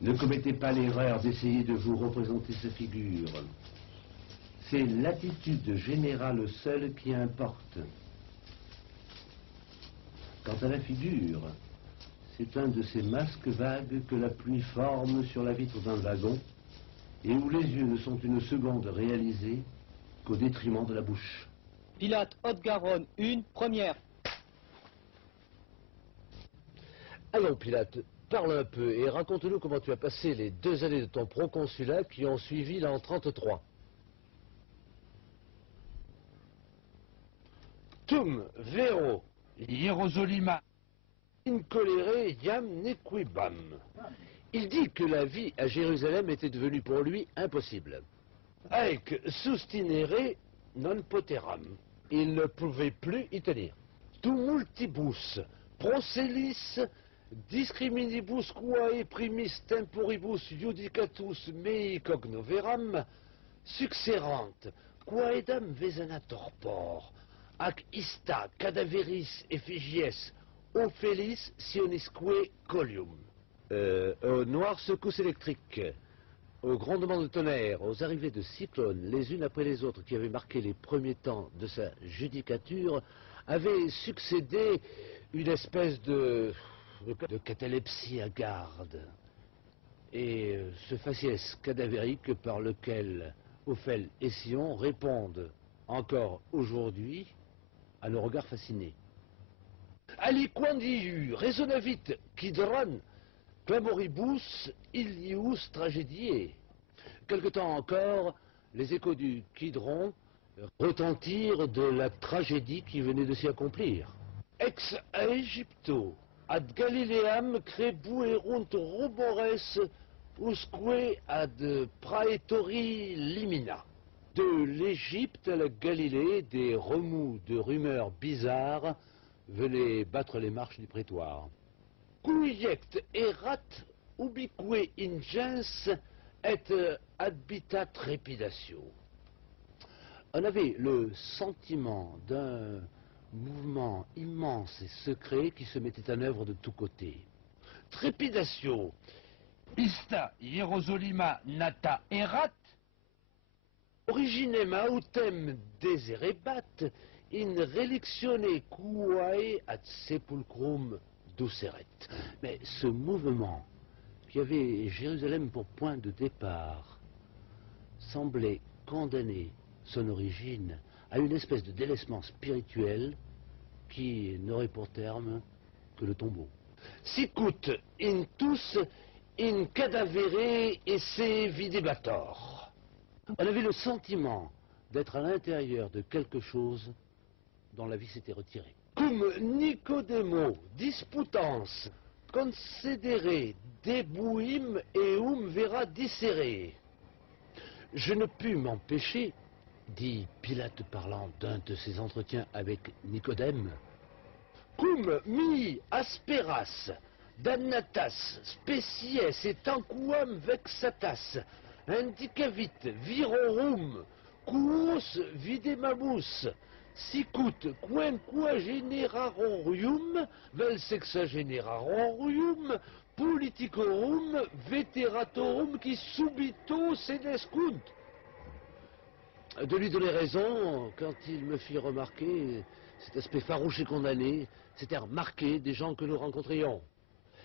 Ne commettez pas l'erreur d'essayer de vous représenter sa figure. C'est l'attitude générale seule qui importe. Quant à la figure, c'est un de ces masques vagues que la pluie forme sur la vitre d'un wagon et où les yeux ne sont une seconde réalisés qu'au détriment de la bouche. Pilate, Haute-Garonne, une première. Allons, Pilate, parle un peu et raconte-nous comment tu as passé les 2 années de ton proconsulat qui ont suivi l'an 33. Tum, vero, Hierosolima, incolere iam nequibam. Il dit que la vie à Jérusalem était devenue pour lui impossible. Haec sustinere non poteram. Il ne pouvait plus y tenir. Tumultibus, procellis, discriminibus quae primis temporibus judicatus mei cognoveram, succerant, quaedam vesana torpor, ac ista cadaveris effigies ophelis sionisque colium. Aux noires secousses électriques, aux grondements de tonnerre, aux arrivées de cyclones, les unes après les autres, qui avaient marqué les premiers temps de sa judicature, avait succédé une espèce de catalepsie hagarde. Et ce faciès cadavérique par lequel Ophèle et Sion répondent encore aujourd'hui à nos regards fascinés. Aliquandiu resonavit quidran clamoribus ilius tragédiae. Quelque temps encore, les échos du Kidron retentirent de la tragédie qui venait de s'y accomplir. Ex Aegypto ad Galileam crebuerunt robores usque ad praetori limina. De l'Égypte à la Galilée, des remous de rumeurs bizarres venaient battre les marches du prétoire. Cuiect erat ubique ingens et habitat trepidatio. On avait le sentiment d'un mouvement immense et secret qui se mettait en œuvre de tous côtés. Trepidatio. Ista Hierosolima nata erat. Originem autem deserebat in relictione quae ad sepulcrum duceret. Mais ce mouvement qui avait Jérusalem pour point de départ semblait condamner son origine à une espèce de délaissement spirituel qui n'aurait pour terme que le tombeau. Sicut in tous in cadavere esse videbator. On avait le sentiment d'être à l'intérieur de quelque chose dont la vie s'était retirée. Cum Nicodemo disputans concedere debuim eum vera dicere. Je ne pus m'empêcher, dit Pilate parlant d'un de ses entretiens avec Nicodème, cum mi asperas damnatas species et tanquam vexatas indicavit virorum quos videmamus sicut quemque generarorium vel sexagenerarorium politicorum veteratorum qui subito senescunt. De lui donner raison quand il me fit remarquer cet aspect farouche et condamné, cet air marqué des gens que nous rencontrions.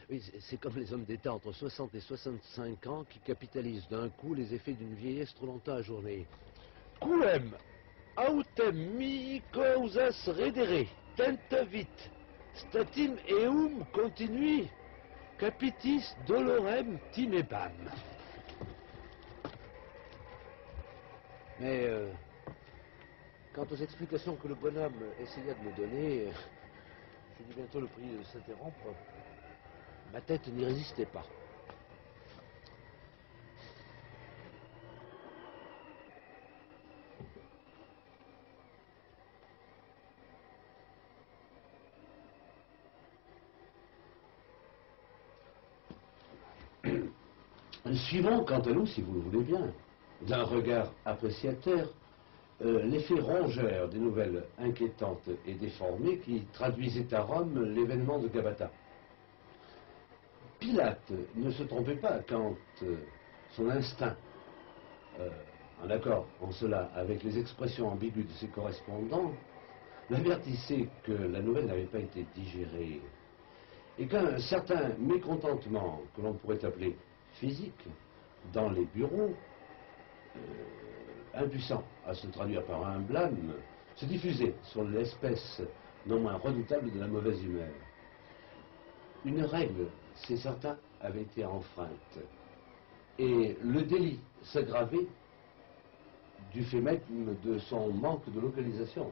Oui, c'est comme les hommes d'État entre 60 et 65 ans qui capitalisent d'un coup les effets d'une vieillesse trop longtemps ajournée. Quem autem mihi causas redere tentavit statim eum continui capitis dolorem timebam. Mais quant aux explications que le bonhomme essaya de me donner, je dis bientôt le prix de s'interrompre. Ma tête n'y résistait pas. Suivons quant à nous, si vous le voulez bien, d'un regard appréciateur, l'effet rongeur des nouvelles inquiétantes et déformées qui traduisaient à Rome l'événement de Gabata. Pilate ne se trompait pas quand son instinct, en accord en cela avec les expressions ambiguës de ses correspondants, l'avertissait que la nouvelle n'avait pas été digérée et qu'un certain mécontentement, que l'on pourrait appeler physique, dans les bureaux, impuissant à se traduire par un blâme, se diffusait sur l'espèce non moins redoutable de la mauvaise humeur. Une règle, c'est certain, avait été enfreinte, et le délit s'aggravait du fait même de son manque de localisation.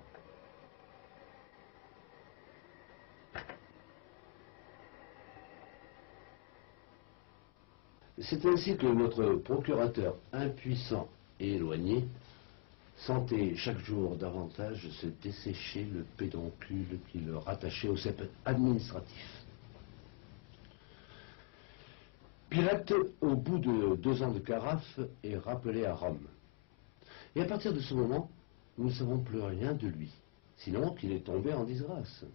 C'est ainsi que notre procurateur, impuissant et éloigné, sentait chaque jour davantage se dessécher le pédoncule qui le rattachait au cep administratif. Pilate, au bout de 2 ans de carafe, est rappelé à Rome. Et à partir de ce moment, nous ne savons plus rien de lui, sinon qu'il est tombé en disgrâce.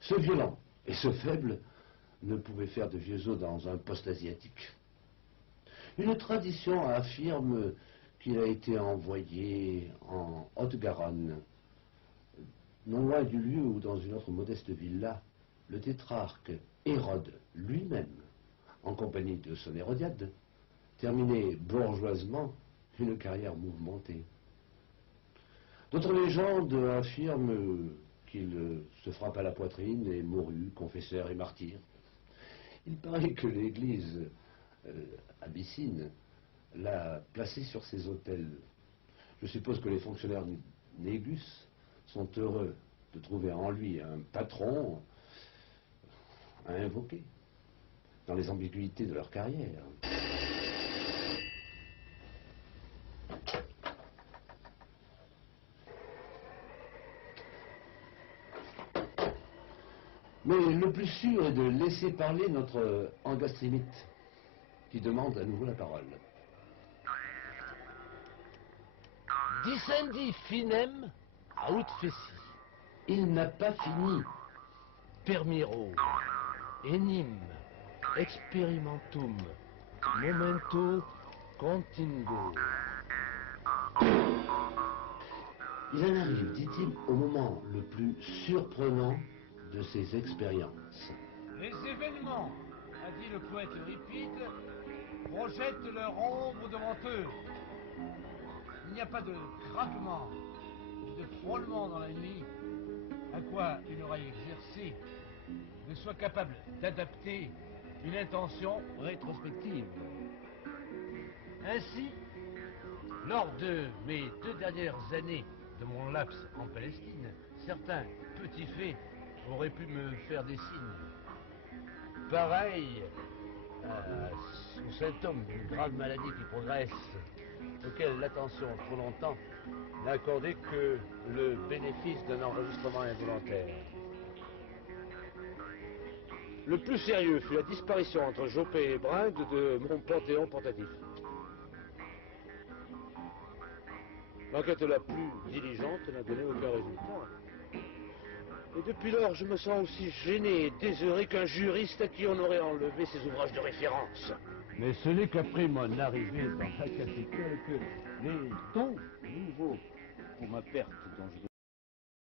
Ce violent et ce faible ne pouvait faire de vieux os dans un poste asiatique. Une tradition affirme qu'il a été envoyé en Haute-Garonne, non loin du lieu où, dans une autre modeste villa, le tétrarque Hérode lui-même, en compagnie de son Hérodiade, terminait bourgeoisement une carrière mouvementée. D'autres légendes affirment qu'il se frappa la poitrine et mourut, confesseur et martyr. Il paraît que l'Église abyssine l'a placé sur ses autels. Je suppose que les fonctionnaires négus sont heureux de trouver en lui un patron à invoquer dans les ambiguïtés de leur carrière. Mais le plus sûr est de laisser parler notre engastrimite, qui demande à nouveau la parole. Dicendi finem aut feci. Il n'a pas fini. Permiro, enim, experimentum, momento contingo. Il en arrive, dit-il, au moment le plus surprenant de ses expériences. Les événements, a dit le poète Euripide, projettent leur ombre devant eux. Il n'y a pas de craquement, de frôlement dans la nuit, à quoi une oreille exercée ne soit capable d'adapter une intention rétrospective. Ainsi, lors de mes 2 dernières années de mon laps en Palestine, certains petits faits auraient pu me faire des signes. Pareil aux symptômes d'une grave maladie qui progresse, auquel l'attention trop longtemps n'a accordé que le bénéfice d'un enregistrement involontaire. Le plus sérieux fut la disparition entre Joppé et Brinde de mon panthéon portatif. L'enquête la plus diligente n'a donné aucun résultat. Et depuis lors, je me sens aussi gêné et désheureux qu'un juriste à qui on aurait enlevé ses ouvrages de référence. Mais ce n'est qu'après mon arrivée dans la capitale que les tons nouveaux pour ma perte dont je